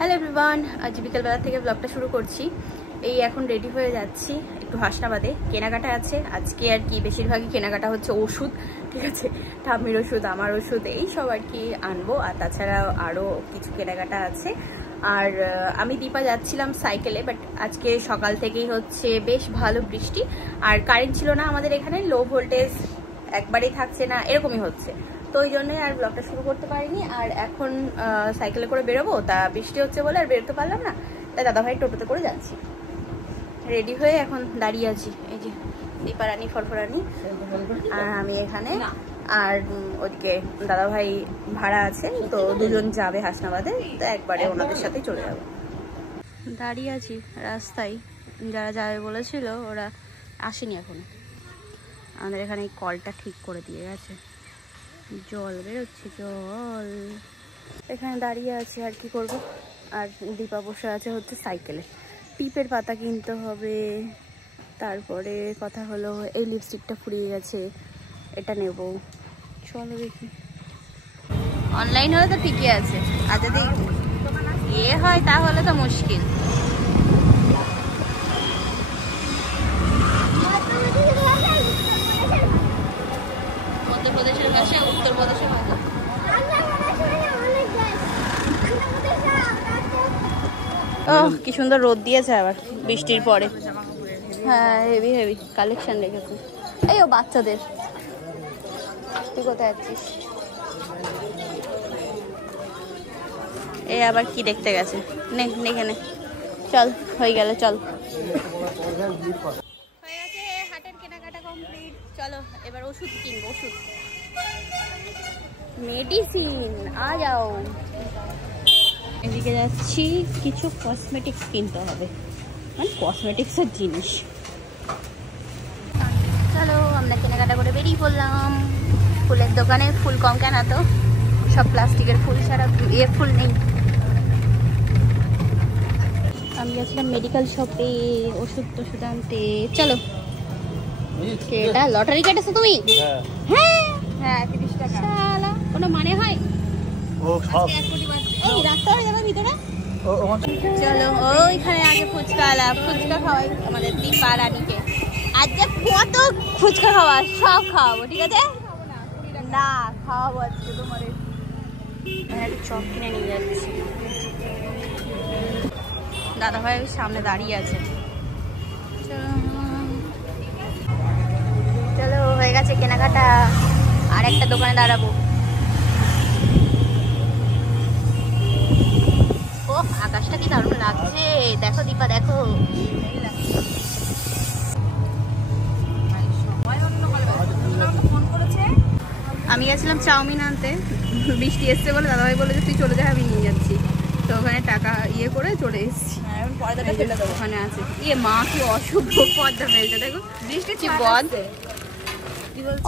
Hello everyone, আজ বিকেলবেলা থেকে ব্লগটা শুরু করছি। এই এখন রেডি হয়ে যাচ্ছি, একটু হাসনাবাদে কেনাকাটা আছে আজকে। আর কি বেশিরভাগই কেনাকাটা হচ্ছে ওষুধ, ঠিক আছে, ঠাম্মির ওষুধ, আমার ওষুধ, এই সব আর কি আনবো। আর তাছাড়া আরও কিছু কেনাকাটা আছে। আর আমি দীপা যাচ্ছিলাম সাইকেলে, বাট আজকে সকাল থেকেই হচ্ছে বেশ ভালো বৃষ্টি, আর কারেন্ট ছিল না আমাদের এখানে, লো ভোল্টেজ একবারেই থাকছে না, এরকমই হচ্ছে। তো ওই জন্যই আর ব্লগটা শুরু করতে পারিনি। আর এখন সাইকেলে করে বেরোবো, তা বৃষ্টি হচ্ছে বলে আর বেরোতে পারলাম না, তাই দাদাভাই টোটোতে করে যাচ্ছি। রেডি হয়ে এখন দাঁড়িয়ে আছি, এই যে দীপারানি ফরফরানি আর আমি এখানে। আর ওদিকে দাদাভাই ভাড়া আছে, তো দুজন যাবে হাসনাবাদে, তো একবারে ওনাদের সাথেই চলে যাবো। দাঁড়িয়ে আছি রাস্তায়, যারা যাবে বলেছিল ওরা আসেনি এখনো। আমাদের এখানে এই কলটা ঠিক করে দিয়ে গেছে, জল বেরোচ্ছে, জল। এখানে দাঁড়িয়ে আছে, আর কি করব। আর দীপা বসে আছে হচ্ছে সাইকেলে, টিপের পাতা কিনতে হবে। তারপরে কথা হলো এই লিপস্টিকটা ফুরিয়ে গেছে, এটা নেব। চলো দেখি, অনলাইন হলে তো ঠিকই আছে, আর যদি ইয়ে হয় তাহলে তো মুশকিল। মধ্যপ্রদেশের পাশে উত্তরপ্রদেশের মধ্যে কি সুন্দর রোদ দিয়েছে আবার বৃষ্টির পরে। হ্যাঁ, হেভি হেভি কালেকশন রেখেছে। এই ও বাচ্চাদের, তুই কোথায় যাচ্ছিস? এই আবার কি দেখতে গেছে, নে নে, চল হয়ে গেল, চল। হয়ে গেছে হাটের কেনাকাটা কমপ্লিট। চলো এবার ওষুধ কিনবো, ওষুধ, মেডিসিন। আ যাও, এদিকে যাচ্ছি, কিছু কসমেটিক্স কিনতে হবে, মানে কসমেটিক্সের জিনিস। চলো আমরা কেনাকাটা করে বেরিয়ে পড়লাম। ফুলের দোকানে ফুল কম কেন তো, সব প্লাস্টিকের ফুল ছাড়া ফুল নেই। আমি গেছিলাম মেডিকেল শপে ওষুধ টষুধ আনতে। চলো, এটা লটারি কেটেছো তুমি? হ্যাঁ হ্যাঁ, 30 টাকা। শালা কোনো মানে হয়? এই রাস্তা হয়ে যাবে ভিতরে। চলো ওইখানে আগে ফুচকা আলা, ফুচকা খাওয়াই আমাদের দীপা রানীকে। আজকে কত ফুচকা খাওয়া, সব খাওয়াবো, ঠিক আছে? না খাওয়াবো আজকে তোমার। একটা চপ কিনে নিয়ে যাচ্ছি, দাদাভাই সামনে দাঁড়িয়ে আছে। চলো হয়ে গেছে কেনাকাটা, আর একটা দোকানে দাঁড়াবো। ও আকাশটা কি দারুণ লাগছে, দেখো দীপা, দেখো। আমি গেছিলাম চাউমিন আনতে, বৃষ্টি এসছে বলে দাদাভাই বলে যে তুই চলে যা, আমি নিয়ে যাচ্ছি। তো ওখানে টাকা ইয়ে করে চলে এসেছি। ওখানে আছে, ইয়ে মা কি অশুভ পর্দা ফেলতে, দেখো বৃষ্টি কি বন্ধ,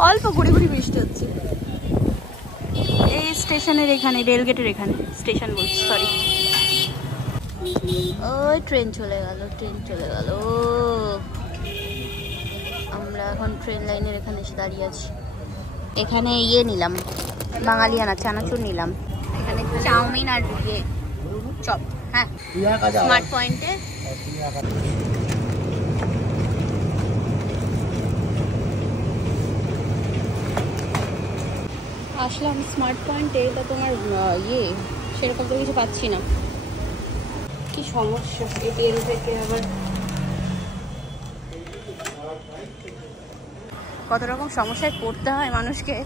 অল্প গুড়ি গুড়ি বৃষ্টি হচ্ছে। এই স্টেশনের এখানে, রেলগেটের এখানে, স্টেশন বলছি, সরি। ওই ট্রেন চলে গেল, ট্রেন চলে গেল। আমরা এখন ট্রেন লাইনের এখানে এসে দাঁড়িয়ে আছি। এখানে ইয়ে নিলাম, বাঙালিয়ানা চানাচুর নিলাম। এখানে চাউমিন আর ইয়ে চপ। হ্যাঁ, স্মার্ট পয়েন্টে আসলাম। স্মার্ট পয়েন্টে তা তোমার ইয়ে সেরকম তো কিছু পাচ্ছি না, কি সমস্যা। এটিএম থেকে আবার কত রকম সমস্যায় পড়তে হয় মানুষকে।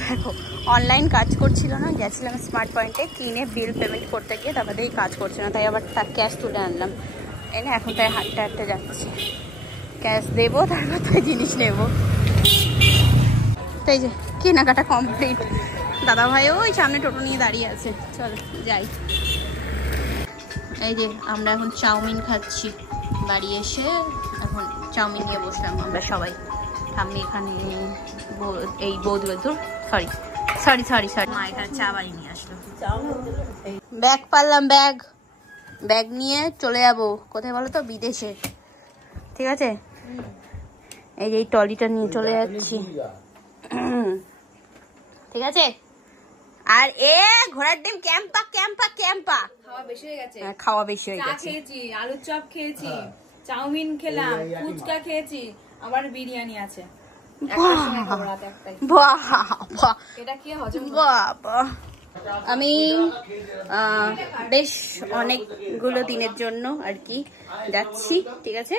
দেখো অনলাইন কাজ করছিল না, গেছিলাম স্মার্ট পয়েন্টে, কিনে বিল পেমেন্ট করতে গিয়ে তারপরে কাজ করছে না, তাই আবার ক্যাশ তুলে আনলাম, এনে এখন তাই হাঁটতে হাঁটতে যাচ্ছি। ক্যাশ দেবো, তারপর তাই জিনিস নেবো। তাই যে কেনাকাটা কমপ্লিট, দাদাভাই ওই সামনে টোটো নিয়ে দাঁড়িয়ে আছে। চলো যাই। এই যে আমরা এখন চাউমিন খাচ্ছি, বাড়ি এসে এখন চাউমিন নিয়ে বসলাম আমরা সবাই। আমি এখানে এই বৌদি, সরি সরি সরি সরি, মা এখানে চা বাড়ি নিয়ে আসলো। ব্যাগ পারলাম, ব্যাগ নিয়ে চলে যাবো কোথায় বলো তো, বিদেশে, ঠিক আছে? এই যে এই ট্রলিটা নিয়ে চলে যাচ্ছি, ঠিক আছে? আর ঘোড়ার ডিম ক্যাম্পা ক্যাম্পা ক্যাম্পা খাওয়া বেশি হয়ে গেছে। খাওয়া বেশি হয়ে চা গেছে। খেয়েছি, আলুর চপ খেয়েছি, চাউমিন খেলাম, ফুচকা খেয়েছি, আবার বিরিয়ানি আছে। এটা কি হজম? বাবা আমি বেশ অনেকগুলো দিনের জন্য আর কি যাচ্ছি, ঠিক আছে?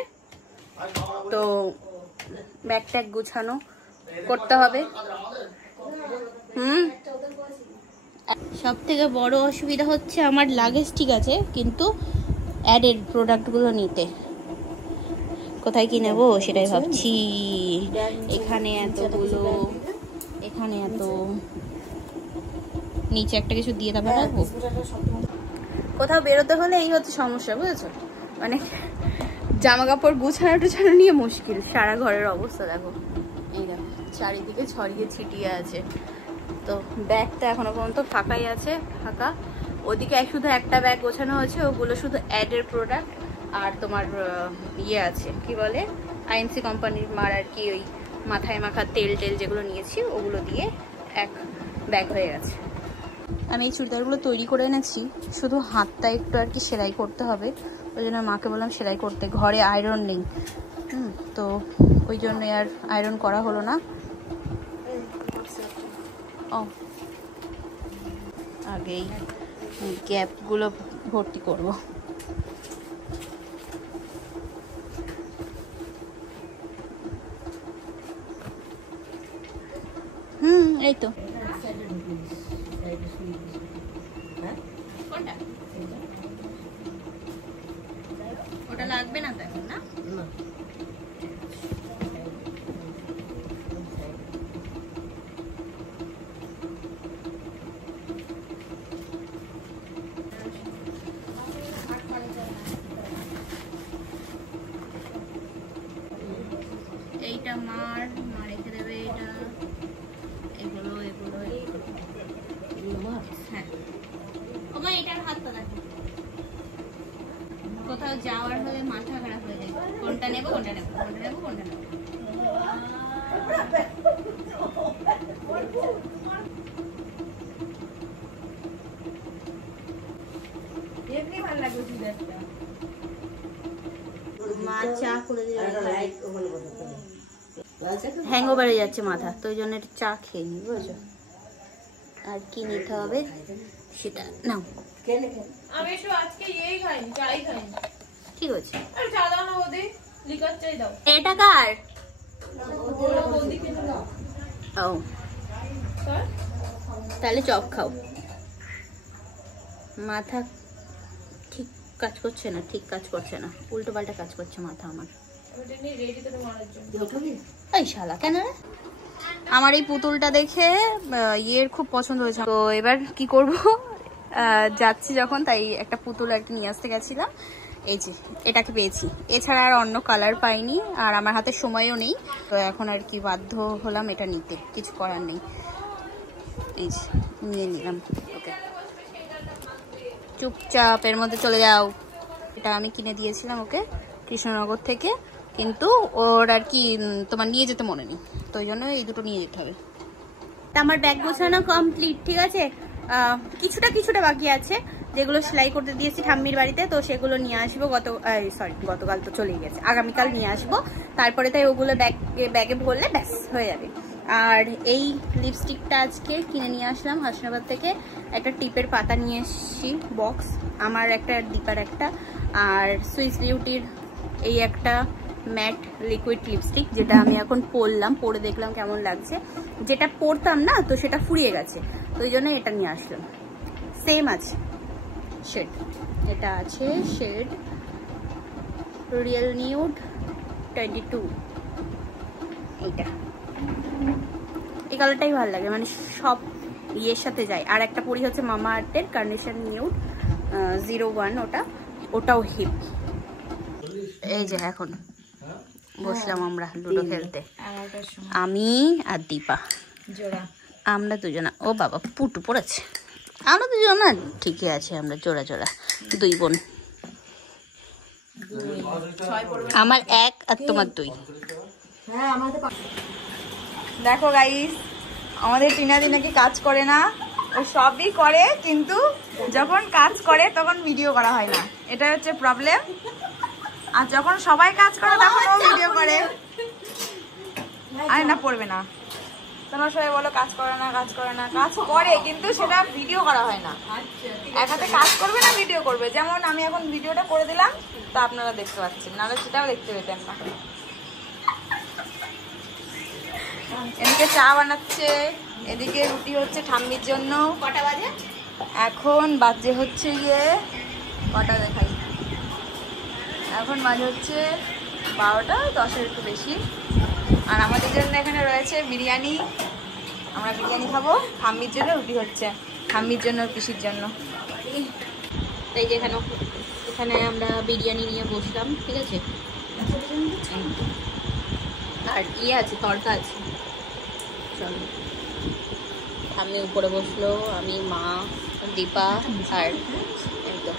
তো ব্যাগ ট্যাগ গুছানো করতে হবে। সব থেকে বড় অসুবিধা হচ্ছে আমার লাগেজ, ঠিক আছে, কিন্তু অ্যাডেড প্রোডাক্টগুলো নিতে কোথায় কি নেবো সেটাই ভাবছি। এখানে এতগুলো, এখানে এত, নিচে একটা কিছু দিয়ে তারপর রাখবো। কোথাও বেরোতে হলে এই হচ্ছে সমস্যা, বুঝেছো? মানে জামা কাপড় গুছানো টুছানো নিয়ে মুশকিল। সারা ঘরের অবস্থা দেখো, এই দেখো চারিদিকে ছড়িয়ে ছিটিয়ে আছে। তো ব্যাগটা এখনো পর্যন্ত ফাঁকাই আছে, ফাঁকা। ওদিকে শুধু একটা ব্যাগ গোছানো হয়েছে, ওগুলো শুধু অ্যাডের প্রোডাক্ট আর তোমার ইয়ে আছে কি বলে আইএনসি কোম্পানির মার আর কি, ওই মাথায় মাখা তেল টেল যেগুলো নিয়েছি ওগুলো দিয়ে এক ব্যাগ হয়ে গেছে। আমি এই চুড়িদারগুলো তৈরি করে এনেছি, শুধু হাতটা একটু আর কি সেলাই করতে হবে। ওই জন্য মাকে বললাম সেলাই করতে, ঘরে আয়রন নেই। তো ওই জন্য আর আয়রন করা হলো না। ও আগেই গ্যাপগুলো ভর্তি করব। এই তো ওটা লাগবে না তো এখন, না? এইটা মার মা রেখে দেবে, এটা এগুলো এগুলো হ্যাঁ। ওমা এটার হাতটা দেখো, কোথাও যাওয়ার হলে মাথা খারাপ হয়ে যায়, কোনটা নেবো কোনটা নেবো কোনটা নেবো কোনটা নেবো। মা চা করে হ্যাংওভারে যাচ্ছে মাথা, তো ওই জন্য একটু চা খেয়ে নি, বুঝছো? আর কি নিতে হবে সেটা নাও। আমি একটু আজকে ইয়েই খাইনি, চাই খাইনি। ঠিক আছে, আর চা দাও না বৌদি, লিকার চাই দাও। এটা কার? বৌদি কিনে দাও। ও তাহলে চপ খাও। মাথা ঠিক কাজ করছে না, ঠিক কাজ করছে না, উল্টো পাল্টা কাজ করছে মাথা আমার। এই শালা কেন রে? আমার এই পুতুলটা দেখে ইয়ের খুব পছন্দ হয়েছে, তো এবার কি করব, যাচ্ছি যখন তাই একটা পুতুল আর কি নিয়ে আসতে গেছিলাম। এই যে এটাকে পেয়েছি, এছাড়া আর অন্য কালার পাইনি, আর আমার হাতে সময়ও নেই, তো এখন আর কি বাধ্য হলাম এটা নিতে, কিছু করার নেই। এই যে নিয়ে নিলাম ওকে। চুপচাপ এর মধ্যে চলে যাও। এটা আমি কিনে দিয়েছিলাম ওকে কৃষ্ণনগর থেকে, কিন্তু ওর আর কি তোমার নিয়ে যেতে মনে নেই, তো ওই জন্য এই দুটো নিয়ে যেতে হবে। আমার ব্যাগ গোছানো কমপ্লিট, ঠিক আছে? কিছুটা বাকি আছে, যেগুলো সেলাই করতে দিয়েছি ঠাম্মির বাড়িতে, তো সেগুলো নিয়ে আসবো গতকাল তো চলেই গেছে, আগামীকাল নিয়ে আসবো। তারপরে তাই ওগুলো ব্যাগে ভরলে ব্যাস হয়ে যাবে। আর এই লিপস্টিকটা আজকে কিনে নিয়ে আসলাম হাসনাবাদ থেকে, একটা টিপের পাতা নিয়ে এসেছি বক্স, আমার একটা, দীপার একটা, আর সুইস বিউটির এই একটা ম্যাট লিকুইড লিপস্টিক, যেটা আমি এখন পরে দেখলাম কেমন লাগছে। যেটা পরতাম না তো সেটা ফুরিয়ে গেছে, তো ওই জন্য এটা নিয়ে আসলাম। সেম আছে শেড, এটা আছে শেড রিয়েল নিউড 22, এইটা, এই কালারটাই ভালো লাগে, মানে সব ইয়ের সাথে যায়। আর একটা পরি হচ্ছে মামা আর্থের কার্নেশন নিউড 01, ওটাও হিপ। এই যে এখন বসলাম আমরা লুডো খেলতে, আমি আর দীপা, আমরা দুজনা। ও বাবা পুটু পড়েছে, আমরা দুজনা ঠিকই আছে, আমরা জোড়া দুই বোন, আমার এক আর তোমার দুই। দেখো গাইস, আমাদের টিনা দিনাকে কাজ করে না, ও সবই করে কিন্তু যখন কাজ করে তখন ভিডিও করা হয় না, এটা হচ্ছে প্রবলেম। আর যখন সবাই কাজ করে তখন ও ভিডিও করে। আরে না পড়বে না, তোমরা সবাই বলো কাজ করে না, কাজ করে না, কাজ করে কিন্তু সেটা ভিডিও করা হয় না। এক হাতে কাজ করবে না ভিডিও করবে, যেমন আমি এখন ভিডিওটা করে দিলাম তা আপনারা দেখতে পাচ্ছেন, নাহলে সেটাও দেখতে পেতেন না। এদিকে চা বানাচ্ছে, এদিকে রুটি হচ্ছে ঠাম্মির জন্য। কটা বাজে এখন? বাজে হচ্ছে গিয়ে কটা দেখাই, এখন বাজে হচ্ছে 12টা 10-এর একটু বেশি। আর আমাদের জন্য এখানে রয়েছে বিরিয়ানি, আমরা বিরিয়ানি খাবো। ঠাম্মির জন্য রুটি হচ্ছে, ঠাম্মির জন্য পিসির জন্য। তাই যে এখানে আমরা বিরিয়ানি নিয়ে বসলাম, ঠিক আছে। আর ইয়ে আছে, তড়কা আছে। চলো, ঠাম্মি উপরে বসলো, আমি, মা, দীপা আর এই তো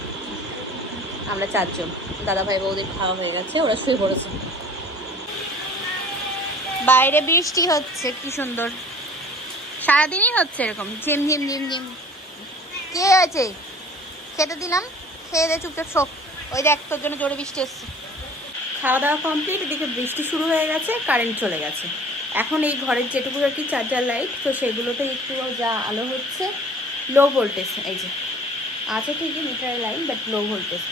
আমরা 4 জন। দাদা ভাই বৌদির খাওয়া হয়ে গেছে, ওরা শুয়ে পড়েছে। বাইরে বৃষ্টি হচ্ছে, কি সুন্দর, সারাদিনই হচ্ছে এরকম ঝিম ঝিম ঝিম ঝিম। কে আছে? খেতে দিলাম, খেয়ে দে চুপচাপ শোক। ওই দেখ তোর জন্য জোরে বৃষ্টি এসছে। খাওয়া দাওয়া কমপ্লিট, এদিকে বৃষ্টি শুরু হয়ে গেছে, কারেন্ট চলে গেছে। এখন এই ঘরের যেটুকু আর কি চার্জার লাইট, তো সেগুলোতে একটু যা আলো হচ্ছে লো ভোল্টেজ, এই যে আছে ঠিকই মিটারের line, but low voltage,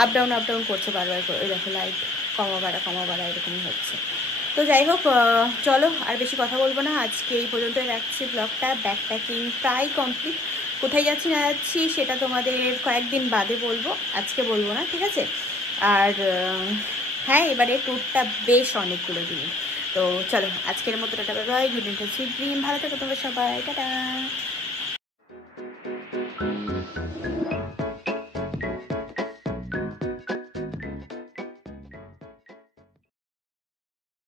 up down করছে বারবার করে। ওই দেখো লাইট কমা বাড়া এরকমই হচ্ছে। তো যাই হোক, চলো আর বেশি কথা বলবো না, আজকে এই পর্যন্ত রাখছি ব্লগটা। ব্যাগ প্যাকিং প্রায় কমপ্লিট, কোথায় যাচ্ছি না যাচ্ছি সেটা তোমাদের কয়েকদিন বাদে বলবো, আজকে বলবো না, ঠিক আছে। আর হ্যাঁ, এবারে ট্যুরটা বেশ অনেকগুলো দিন। তো চলো আজকের মতো tata, bye bye, good night, sweet dream, ভালো থেকো তোমরা সবাই, টাটা।